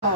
Oh.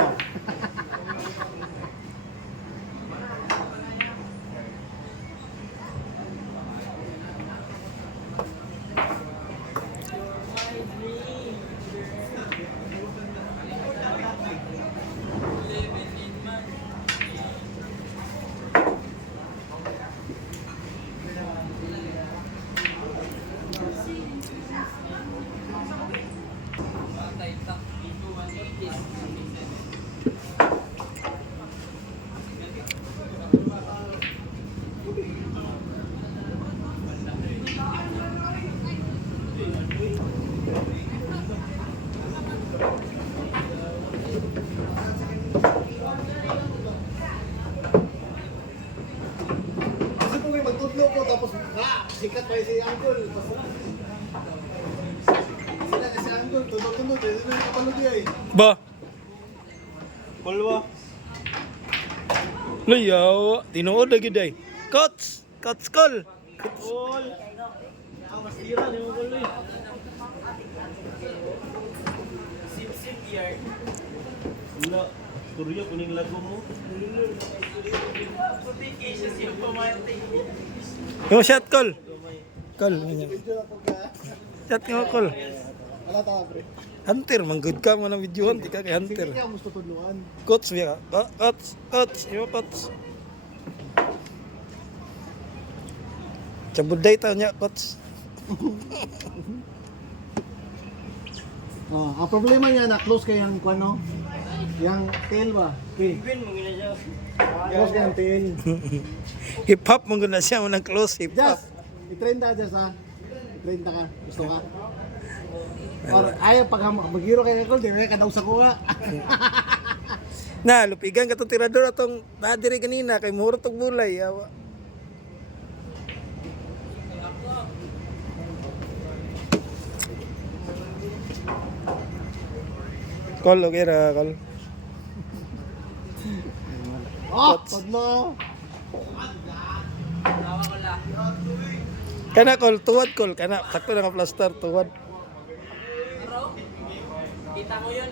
Kasi kung may magtutlo ko tapos sikat pa si Uncle. Sila kasi Uncle, tunod-tunod eh. Sino yung kapalog eh. Ba? Palwa. Layaw, tinuod lagi day. Coach, coach call. All. Mas tira ni mo kuloy. Sim here. Wala. Turyo, kuning lago mo. Puti kaysa sim pamati. Yung shot call. Call. Video na po ka. Shot nga call. Wala tawa pre. Hunter, manggod ka mo ng videohan, di ka kay Sige Hunter. kaya gusto tudluan. Coach, biya ka. Coach, coach, yung coach. Cabuday tao niya, coach. Ang problema niya na close kay ang kuno. Yang tail ba? Okay. Bin mo gina siya. Close kay ang tail. Hip-hop, manggod na siya mo ng close hip-hop. Just, i-30 just ha. I-30 ka. Gusto ka? Or ayaw pag mag-hero kay Nicole, di ka daw sa kuha. Na, lupigan ka itong tirador atong nadiri kanina kay murot og bulay. Yawa. Call, okay ra, call. Oh, pag mo. Kana call, tuwad call, kana. Sakto na nga plaster, tuwad. Kita mo yun,